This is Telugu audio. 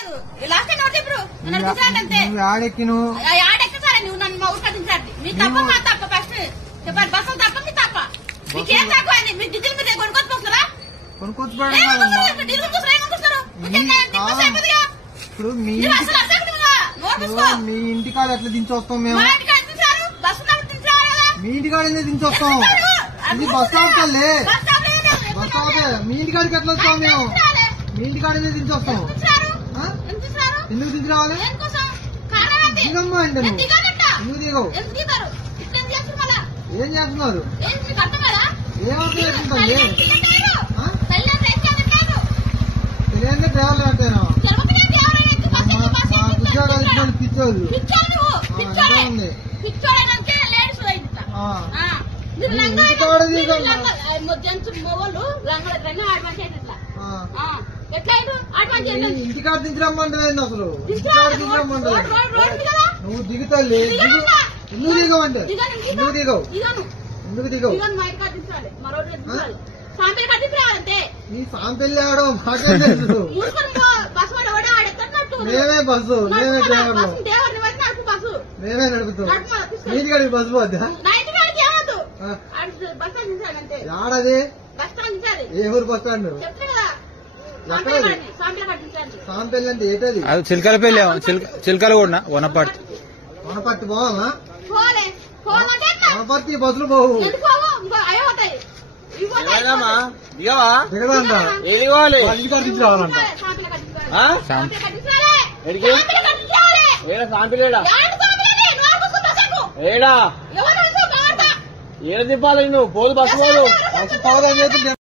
లేదు లాస్ట్ టైం ఇప్పుడు అంతే ఆడెక్కి ఆడెక్కసారా నువ్వు నన్ను మా ఊరు కట్టించాలి మీ తప్ప మా తప్ప ఫస్ట్ చెప్పండి బస్సులు తప్ప మీ తప్ప మీకేం తక్కువ అండి మీరు డీజిల్ మీద కొనుక్కొచ్చుకొస్తారా ఇప్పుడు మీ ఇంటికాడ ఎట్లా దించొస్తాం మేము మీ ఇంటికాడ ఎందుకు దించొస్తాం ఇది బస్ స్టాప్ తల్లి బస్ స్టాప్ మీ ఇంటికాడికి ఎట్లా వస్తాం మేము మీ ఇంటికాడ ఎందుకు దించొస్తాం ఎందుకు దించి రావాలి దిగమ్మా అంటే నువ్వు ఎందుకు దిగవు ఏం చేస్తున్నారు ఏమర్థం చేస్తుంటాం తెలియదే డ్రైవర్లు అంటేనా ఉద్యోగాలు ఇచ్చిన పిచ్చోళ్ళు ఇంటికాడ దించరమ్మంటే అసలు ఇంటికాడ దించరమ్మంటే నువ్వు దిగుతాలే ఎందుకు దిగవంటే ఎందుకు దిగవు ఎందుకు దిగవు నీ సాంపెల్లి ఆడో మాకే తెలుసు మేమే బస్సు మేమే డ్రైవర్లు మేమే నడుపుతాం నీటికాడికి బస్సు పోద్దా ఆడది ఏ ఊరు బస్ స్టాండ్ సాంపెల్లి అంటే ఏంటది అది చిలకలపల్లి చిలకలు కూడా వనపర్తి వనపర్తి పోవాలా వనపర్తి బస్సులు పోవు దిగదంట ఇంటికాడ దించి రావాలంట ఏడా ఏడ దింపాలి నువ్వు పోదు బస్సు పోదు బస్సు పోదని